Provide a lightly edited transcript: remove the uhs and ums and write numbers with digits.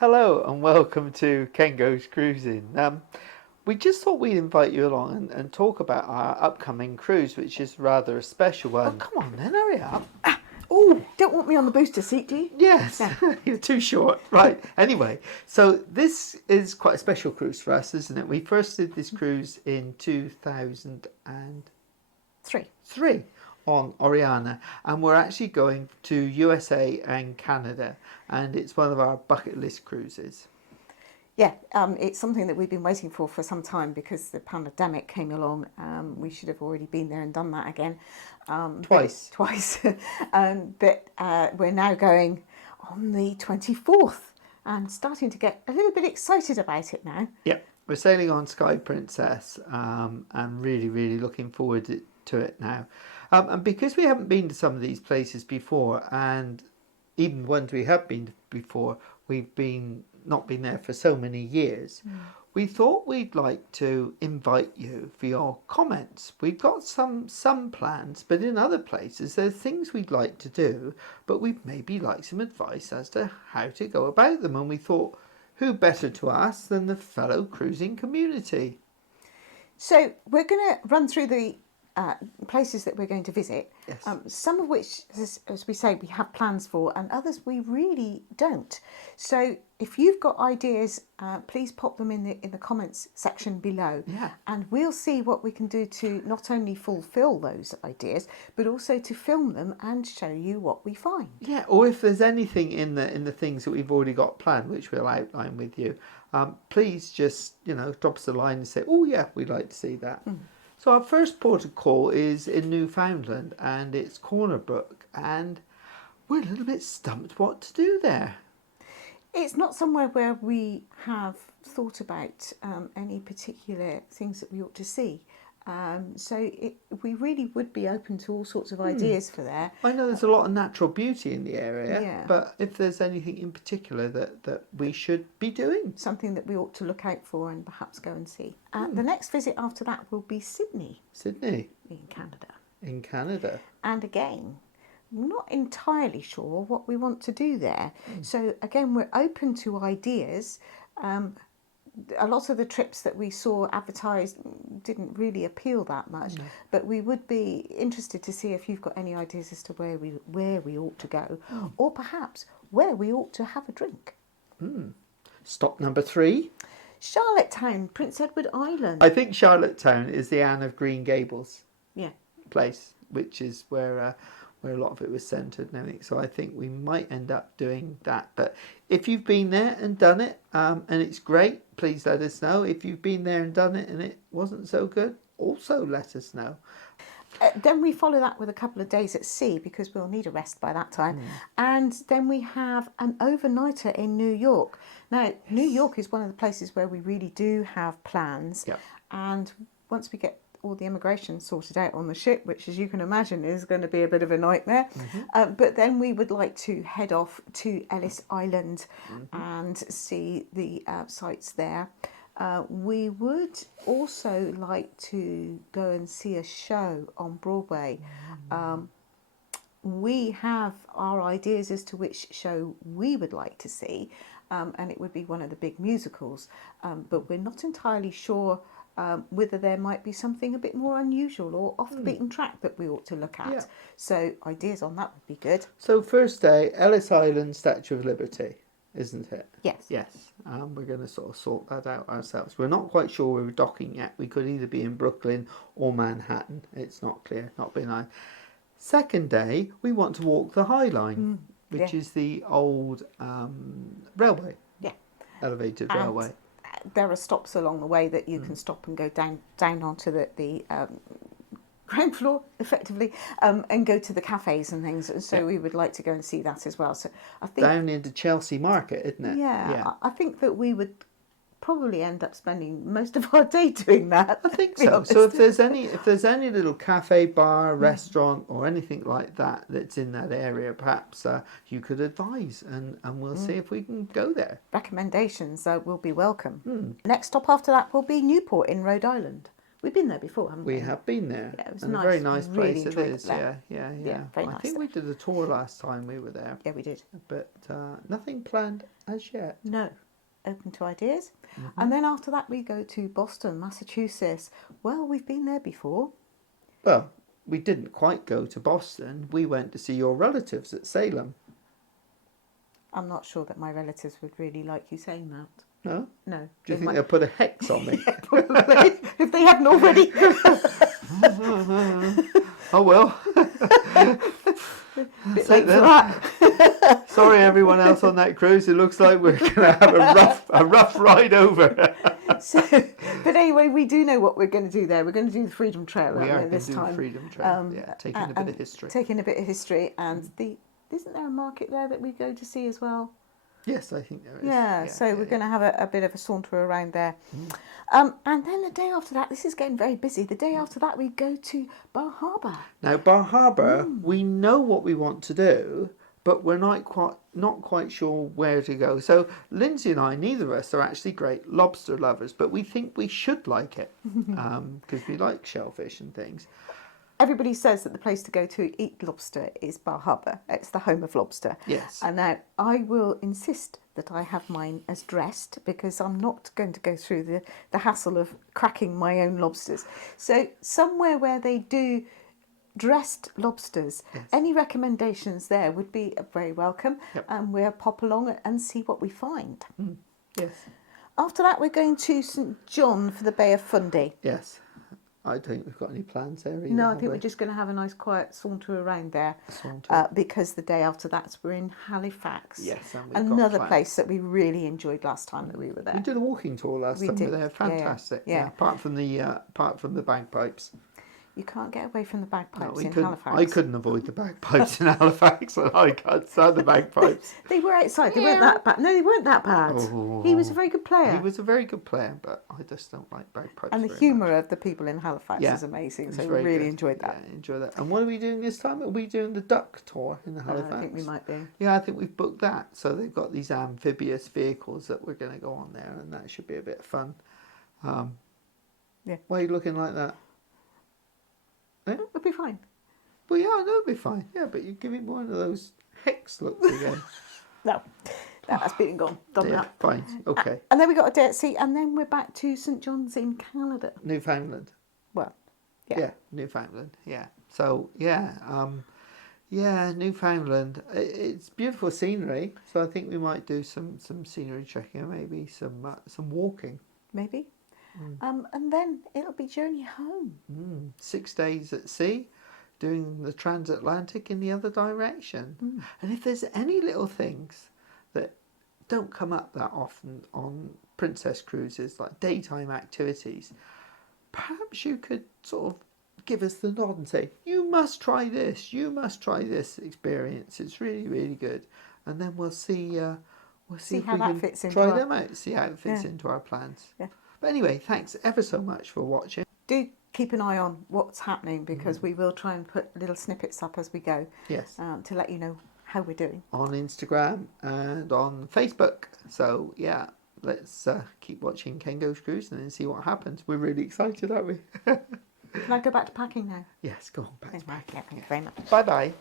Hello and welcome to Ken Goes Cruising. We just thought we'd invite you along and talk about our upcoming cruise, which is rather a special one. Oh, come on then, hurry up. Oh, don't want me on the booster seat, do you? Yes, you're too short. Right, anyway, so this is quite a special cruise for us, isn't it? We first did this cruise in 2003 on Oriana, and we're actually going to USA and Canada, and it's one of our bucket list cruises. Yeah, it's something that we've been waiting for some time because the pandemic came along. We should have already been there and done that again. Twice. But we're now going on the 24th and starting to get a little bit excited about it now. Yeah, we're sailing on Sky Princess and really looking forward to it now. And because we haven't been to some of these places before, and even ones we have been to before, we've not been there for so many years, we thought we'd like to invite you for your comments. We've got some plans, but in other places there's things we'd like to do, but we'd maybe like some advice as to how to go about them. And we thought, who better to ask than the fellow cruising community? So we're going to run through the places that we're going to visit, Yes. Some of which, as we say, we have plans for, and others we really don't. So if you've got ideas, please pop them in the comments section below, and we'll see what we can do to not only fulfil those ideas, but also to film them and show you what we find. Yeah, or if there's anything in the things that we've already got planned, which we'll outline with you, please just drop us a line and say, oh yeah, we'd like to see that. So our first port of call is in Newfoundland, and it's Corner Brook, and we're a little bit stumped what to do there. It's not somewhere where we have thought about any particular things that we ought to see. We really would be open to all sorts of ideas for there. I know there's a lot of natural beauty in the area, Yeah. but if there's anything in particular that we should be doing. Something that we ought to look out for and perhaps go and see. The next visit after that will be Sydney. Sydney. In Canada. In Canada. And again, we're not entirely sure what we want to do there. So again, we're open to ideas. A lot of the trips that we saw advertised didn't really appeal that much, but we would be interested to see if you've got any ideas as to where we ought to go, or perhaps where we ought to have a drink. Stop number 3. Charlottetown, Prince Edward Island. I think Charlottetown is the Anne of Green Gables place, which is where a lot of it was centred and everything. So I think we might end up doing that. But if you've been there and done it, and it's great, please let us know. If you've been there and done it and it wasn't so good, also let us know. Then we follow that with a couple of days at sea, because we'll need a rest by that time. And then we have an overnighter in New York. Now, New York is one of the places where we really do have plans. And once we get all the immigration sorted out on the ship, which, as you can imagine, is going to be a bit of a nightmare. But then we would like to head off to Ellis Island and see the sights there. We would also like to go and see a show on Broadway. We have our ideas as to which show we would like to see, and it would be one of the big musicals. But we're not entirely sure whether there might be something a bit more unusual or off the beaten track that we ought to look at. So ideas on that would be good. So first day, Ellis Island, Statue of Liberty, isn't it? Yes. We're going to sort of sort that out ourselves. We're not quite sure where we're docking yet. We could either be in Brooklyn or Manhattan. It's not clear, not been on. Second day, we want to walk the High Line, which is the old railway. Elevated railway. There are stops along the way that you can stop and go down onto the ground floor, effectively, and go to the cafes and things. And so we would like to go and see that as well. So I think down into Chelsea Market, isn't it? Yeah. I think that we would probably end up spending most of our day doing that. I think so. So if there's any little cafe, bar, restaurant, or anything like that that's in that area, perhaps you could advise, and we'll see if we can go there. Recommendations will be welcome. Next stop after that will be Newport in Rhode Island. We've been there before, haven't we? We have been there. Yeah, it was and nice. a very nice Really place it enjoyed it is. there. Yeah. Very I nice think we did a tour last time we were there, Yeah, we did. but nothing planned as yet. No, open to ideas. Mm-hmm. And then after that, we go to Boston, Massachusetts. Well, we've been there before. Well, we didn't quite go to Boston. We went to see your relatives at Salem. I'm not sure that my relatives would really like you saying that. No? No. Do you think they'll put a hex on me? Probably, if they hadn't already. Oh well. Bit late for that. Sorry, everyone else on that cruise. It looks like we're going to have a rough ride over. So, but anyway, we do know what we're going to do there. We're going to do the Freedom Trail We are going to this do the time. Freedom Trail. Taking a bit of history. Taking a bit of history, and isn't there a market there that we go to see as well? Yes, I think there is. Yeah, so we're going to have a bit of a saunter around there. And then the day after that, this is getting very busy. The day after that, we go to Bar Harbour. Now, Bar Harbour, we know what we want to do, but we're not quite sure where to go. So Lindsey and I, neither of us are actually great lobster lovers, but we think we should like it because we like shellfish and things. Everybody says that the place to go to eat lobster is Bar Harbour. It's the home of lobster. Yes. And now I will insist that I have mine as dressed because I'm not going to go through the hassle of cracking my own lobsters. So somewhere where they do dressed lobsters, Yes. any recommendations there would be very welcome. Yep. And we'll pop along and see what we find. Yes. After that, we're going to St John for the Bay of Fundy. Yes. I don't think we've got any plans there either. No, I have think we? we're just going to have a nice quiet saunter around there. Saunter. Because the day after that, we're in Halifax. Yes, and we've got another plans. place that we really enjoyed last time that we were there. We did a walking tour last We time. We did. were there. Fantastic. Yeah. Apart from the bagpipes. You can't get away from the bagpipes we in couldn't, Halifax. I couldn't avoid the bagpipes in Halifax, and I can't stand the bagpipes. They were outside. They weren't that bad. No, they weren't that bad. Oh. He was a very good player. He was a very good player, but I just don't like bagpipes. and the very humour much. of the people in Halifax Yeah. is amazing. It So was we very really good. enjoyed that. Yeah, enjoy that. And what are we doing this time? Are we doing the duck tour in Halifax? I think we might be. Yeah, I think we've booked that. So they've got these amphibious vehicles that we're going to go on there, and that should be a bit of fun. Yeah. Why are you looking like that? We'll be fine. Well, yeah, I know it'll be fine. Yeah, but you give it one of those hex looks again. No, that's been and gone. Done Yeah, that. fine. Okay. And then we got a day at sea, and then we're back to St John's in Canada. Newfoundland. Well, Yeah, Newfoundland. Yeah. So yeah, Newfoundland. It's beautiful scenery. So I think we might do some scenery checking, and maybe some walking. maybe. And then it'll be journey home. 6 days at sea, doing the transatlantic in the other direction. And if there's any little things that don't come up that often on princess cruises, like daytime activities, perhaps you could sort of give us the nod and say, you must try this experience. It's really, really good. And then we'll see if how we that can fits into try our- them out, see how it fits Yeah. into our plans. Yeah. But anyway, thanks ever so much for watching. Do keep an eye on what's happening because we will try and put little snippets up as we go Yes. to let you know how we're doing. On Instagram and on Facebook. So yeah, let's keep watching Ken Goes Cruise and then see what happens. We're really excited, aren't we? Can I go back to packing now? Yes, go on back. Yeah, thank you very much. Bye bye.